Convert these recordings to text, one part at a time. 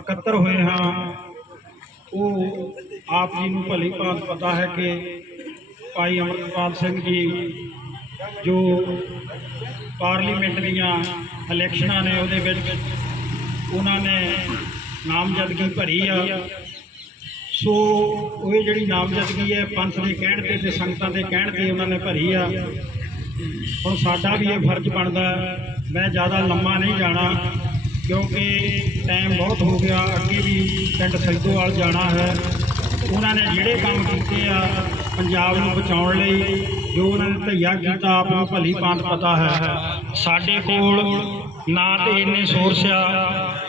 ਇਕੱਤਰ ਹੋਏ ਹਾਂ, ਉਹ ਆਪ ਜੀ ਨੂੰ ਭਲੀ ਭਾਂਤ ਪਤਾ ਹੈ ਕਿ ਭਾਈ ਅਮਰਪਾਲ ਸਿੰਘ ਜੀ ਜੋ ਪਾਰਲੀਮੈਂਟ ਦੀਆਂ ਇਲੈਕਸ਼ਨਾਂ ਨੇ ਉਹਦੇ ਵਿੱਚ ਉਹਨਾਂ ਨੇ ਨਾਮਜ਼ਦਗੀ ਭਰੀ ਆ। ਸੋ ਉਹ ਜਿਹੜੀ ਨਾਮਜ਼ਦਗੀ ਹੈ, ਪੰਥ ਦੇ ਕਹਿਣ ਤੇ ਤੇ ਸੰਗਤਾਂ ਦੇ ਕਹਿਣ ਤੇ ਉਹਨਾਂ ਨੇ ਭਰੀ ਆ। ਹੁਣ ਸਾਡਾ ਵੀ ਇਹ ਫਰਜ਼ ਬਣਦਾ ਮੈਂ ਜ਼ਿਆਦਾ ਲੰਮਾ ਨਹੀਂ ਜਾਣਾ। ਕਿਉਂਕਿ ਟਾਈਮ ਬਹੁਤ ਹੋ ਗਿਆ, ਅੱਗੇ ਵੀ ਪਿੰਡ ਸੈਦੋਵਾਲ ਜਾਣਾ ਹੈ। ਉਹਨਾਂ ਨੇ ਜਿਹੜੇ ਕੰਮ ਕੀਤੇ ਆ, ਪੰਜਾਬ ਨੂੰ ਬਚਾਉਣ ਲਈ, ਜੋ ਉਹਨਾਂ ਨੇ ਧਈਆ ਕੀਤਾ, ਆਪ ਨੂੰ ਭਲੀ ਭਾਂਤ ਪਤਾ ਹੈ। ਸਾਡੇ ਕੋਲ ਨਾ ਤੇ ਇੰਨੇ ਸੋਰਸ ਆ,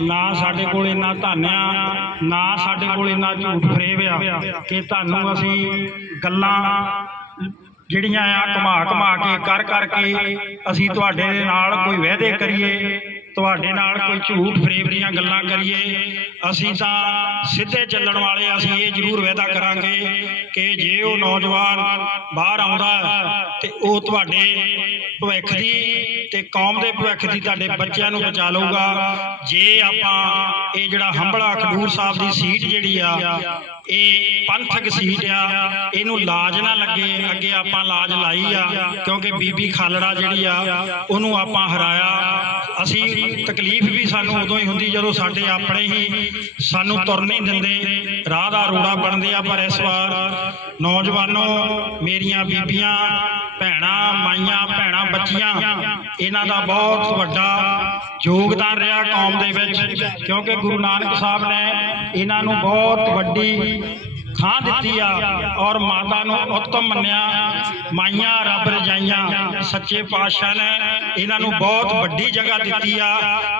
ਨਾ ਸਾਡੇ ਕੋਲ ਇੰਨਾ ਧਨ ਆ, ਨਾ ਸਾਡੇ ਕੋਲ ਇੰਨਾ ਝੂਠ ਫਰੇਬ ਆ ਕਿ ਤੁਹਾਨੂੰ ਅਸੀਂ ਗੱਲਾਂ ਜਿਹੜੀਆਂ ਆ ਘਮਾ ਘਮਾ ਕੇ ਕਰ ਕਰਕੇ ਅਸੀਂ ਤੁਹਾਡੇ ਦੇ ਨਾਲ ਕੋਈ ਵਾਅਦੇ ਕਰੀਏ। ਤੁਹਾਡੇ ਨਾਲ ਕੋਈ ਝੂਠ ਫਰੇਬ ਦੀਆਂ ਗੱਲਾਂ ਕਰੀਏ, ਅਸੀਂ ਤਾਂ ਸਿੱਧੇ ਚੱਲਣ ਵਾਲੇ ਅਸੀਂ ਇਹ ਜ਼ਰੂਰ ਵਾਅਦਾ ਕਰਾਂਗੇ ਕਿ ਜੇ ਉਹ ਨੌਜਵਾਨ ਬਾਹਰ ਆਉਂਦਾ ਹੈ ਤੇ ਉਹ ਤੁਹਾਡੇ ਭਵਿੱਖ ਦੀ ਤੇ ਕੌਮ ਦੇ ਭਵਿੱਖ ਦੀ ਤੁਹਾਡੇ ਬੱਚਿਆਂ ਨੂੰ ਬਚਾ ਲਊਗਾ। ਜੇ ਆਪਾਂ ਇਹ ਜਿਹੜਾ ਹੰਬਲਾ ਖਡੂਰ ਸਾਹਿਬ ਦੀ ਸੀਟ ਜਿਹੜੀ ਆ ਇਹ ਪੰਥਕ ਸੀਟ ਆ, ਇਹਨੂੰ ਲਾਜ ਨਾ ਲੱਗੇ, ਅੱਗੇ ਆਪਾਂ ਲਾਜ ਲਾਈ ਆ, ਕਿਉਂਕਿ ਬੀਬੀ ਖਾਲੜਾ ਜਿਹੜੀ ਆ, ਉਹਨੂੰ ਆਪਾਂ ਹਰਾਇਆ। ਅਸੀਂ ਤਕਲੀਫ ਵੀ ਸਾਨੂੰ ਉਦੋਂ ਹੀ ਹੁੰਦੀ ਜਦੋਂ ਸਾਡੇ ਆਪਣੇ ਹੀ ਸਾਨੂੰ ਤੁਰ ਨਹੀਂ ਦਿੰਦੇ, ਰਾਹ ਦਾ ਰੋੜਾ ਬਣਦੇ ਆ, ਪਰ ਇਸ ਵਾਰ ਨੌਜਵਾਨੋ, ਮੇਰੀਆਂ ਬੀਬੀਆਂ, ਭੈਣਾਂ, ਮਾਈਆਂ, ਭੈਣਾਂ, ਬੱਚੀਆਂ, ਇਹਨਾਂ ਦਾ ਬਹੁਤ ਵੱਡਾ ਯੋਗਦਾਨ ਰਿਹਾ ਕੌਮ ਦੇ ਵਿੱਚ, ਕਿਉਂਕਿ ਗੁਰੂ ਨਾਨਕ ਸਾਹਿਬ ਨੇ ਇਹਨਾਂ ਨੂੰ ਬਹੁਤ ਵੱਡੀ Amen. ਥਾਂ ਦਿੱਤੀ ਆ ਔਰ ਮਾਤਾ ਨੂੰ ਉੱਤਮ ਮੰਨਿਆ। ਮਾਈਆਂ ਰੱਬ ਰਜਾਈਆਂ, ਸੱਚੇ ਪਾਤਸ਼ਾਹ ਨੇ ਇਹਨਾਂ ਨੂੰ ਬਹੁਤ ਵੱਡੀ ਜਗ੍ਹਾ ਦਿੱਤੀ ਆ।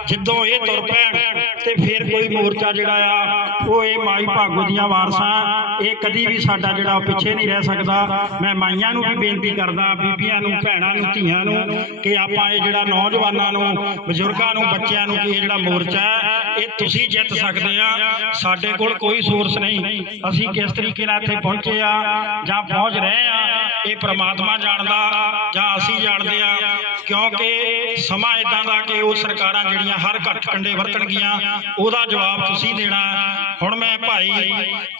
ਜਿੱਦੋਂ ਇਹ ਤੁਰ ਪੈਣ ਤੇ ਫਿਰ ਕੋਈ ਮੋਰਚਾ ਜਿਹੜਾ ਆ, ਉਹ ਇਹ ਮਾਈ ਭਾਗੋ ਦੀਆਂ ਵਾਰਸਾਂ, ਇਹ ਕਦੀ ਵੀ ਸਾਡਾ ਜਿਹੜਾ ਪਿੱਛੇ ਨਹੀਂ ਰਹਿ ਸਕਦਾ। ਮੈਂ ਮਾਈਆਂ ਨੂੰ ਵੀ ਬੇਨਤੀ ਕਰਦਾ, ਬੀਬੀਆਂ ਨੂੰ, ਭੈਣਾਂ ਨੂੰ, ਧੀਆਂ ਨੂੰ ਕਿ ਆਪਾਂ ਇਹ ਜਿਹੜਾ ਨੌਜਵਾਨਾਂ ਨੂੰ, ਬਜ਼ੁਰਗਾਂ ਨੂੰ, ਬੱਚਿਆਂ ਨੂੰ ਕਿ ਇਹ ਜਿਹੜਾ ਮੋਰਚਾ ਹੈ, ਇਹ ਤੁਸੀਂ ਜਿੱਤ ਸਕਦੇ ਆ। ਸਾਡੇ ਕੋਲ ਕੋਈ ਸੋਰਸ ਨਹੀਂ। ਅਸੀਂ ਕਿਸ ਤਰੀਕੇ ਨਾਲ ਇੱਥੇ ਪਹੁੰਚੇ ਆ, ਜਾਂ ਪਹੁੰਚ ਰਹੇ ਆ, ਇਹ ਪ੍ਰਮਾਤਮਾ ਜਾਣਦਾ, ਜਾਂ ਅਸੀਂ ਜਾਣਦੇ ਆ, ਕਿਉਂਕਿ ਸਮਾਂ ਇਦਾਂ ਦਾ ਕਿ ਉਹ ਸਰਕਾਰਾਂ ਜਿਹੜੀਆਂ ਹਰ ਘੱਟ ਕੰਡੇ ਵਰਤਣਗੀਆਂ ਉਹਦਾ ਜਵਾਬ ਤੁਸੀਂ ਦੇਣਾ। ਹੁਣ ਮੈਂ ਭਾਈ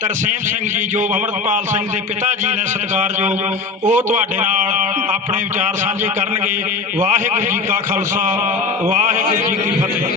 ਤਰਸੇਮ ਸਿੰਘ ਜੀ, ਜੋ ਅਮਰਤਪਾਲ ਸਿੰਘ ਦੇ ਪਿਤਾ ਜੀ ਨੇ ਸਤਿਕਾਰਯੋਗ ਉਹ ਤੁਹਾਡੇ ਨਾਲ ਆਪਣੇ ਵਿਚਾਰ ਸਾਂਝੇ ਕਰਨਗੇ। ਵਾਹਿਗੁਰੂ ਜੀ ਕਾ ਖਾਲਸਾ, ਵਾਹਿਗੁਰੂ ਜੀ ਕੀ ਫਤਿਹ।